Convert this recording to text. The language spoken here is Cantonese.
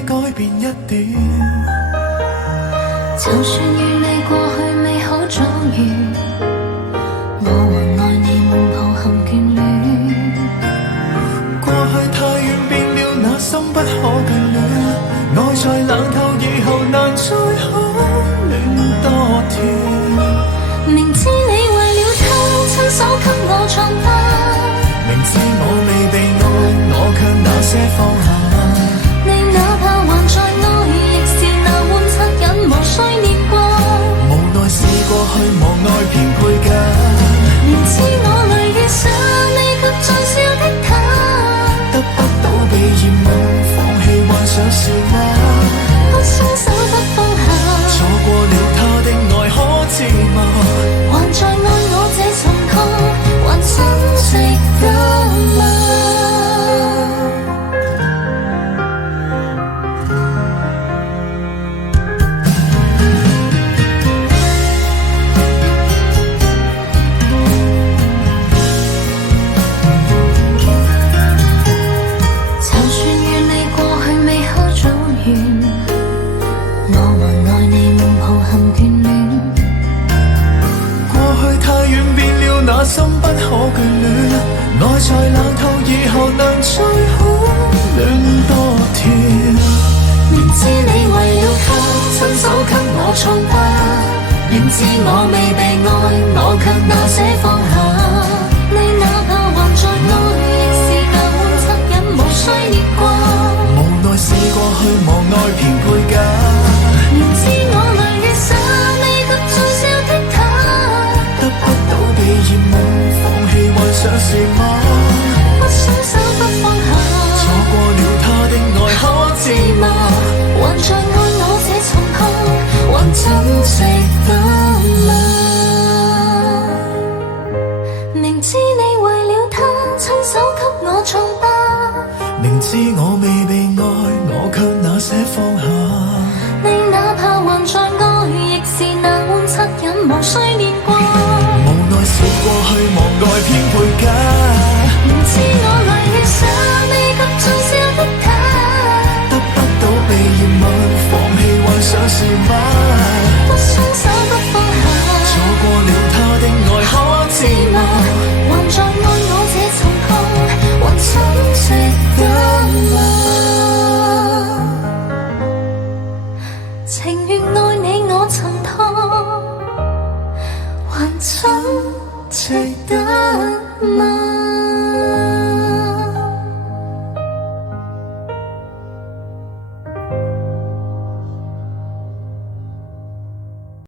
你改變一點。就算與你過去美好早遇，我還愛你滿抱含眷戀。過去太遠變了那深不可眷戀，愛在冷透以後難再可戀多甜。明知你為了他親手給我創疤，明知我未被愛，我卻那些放下。你哪怕還在愛，亦是那碗惻隱無需念過。無奈是過去無愛偏配假。明知我淚越灑，你卻在笑的他，得不到被厭惡，放棄幻想是嗎？不鬆手不放下，錯過了他的愛可知嗎？還在愛我這重痛，還真值得嗎？心不可眷戀，愛在冷透以後能再可戀多甜。明知你為了他親手給我創疤，明知我未被愛，我卻那些放下。你哪怕還在愛，亦是那碗惻隱無需念過。無奈是過去無愛偏配假。明知我淚越灑，你卻在笑的他，得不到被厭惡，放棄幻想是嗎？不鬆手不放下，錯過了他的愛可知嗎？還在愛我這重痛，還真值得嗎？明知你為了他親手給我創疤，明知我未被愛，我卻那些放下。你哪怕還在愛，亦是那碗惻隱無需念過。無奈是過去無愛偏配假。明知我淚越灑，你卻在笑的他，得不到被厭惡，放棄幻想是嗎？不鬆手不放下，錯過了他的愛可知嗎？還在愛我這重痛，還真值得嗎？情願愛你我曾痛，還真值得嗎？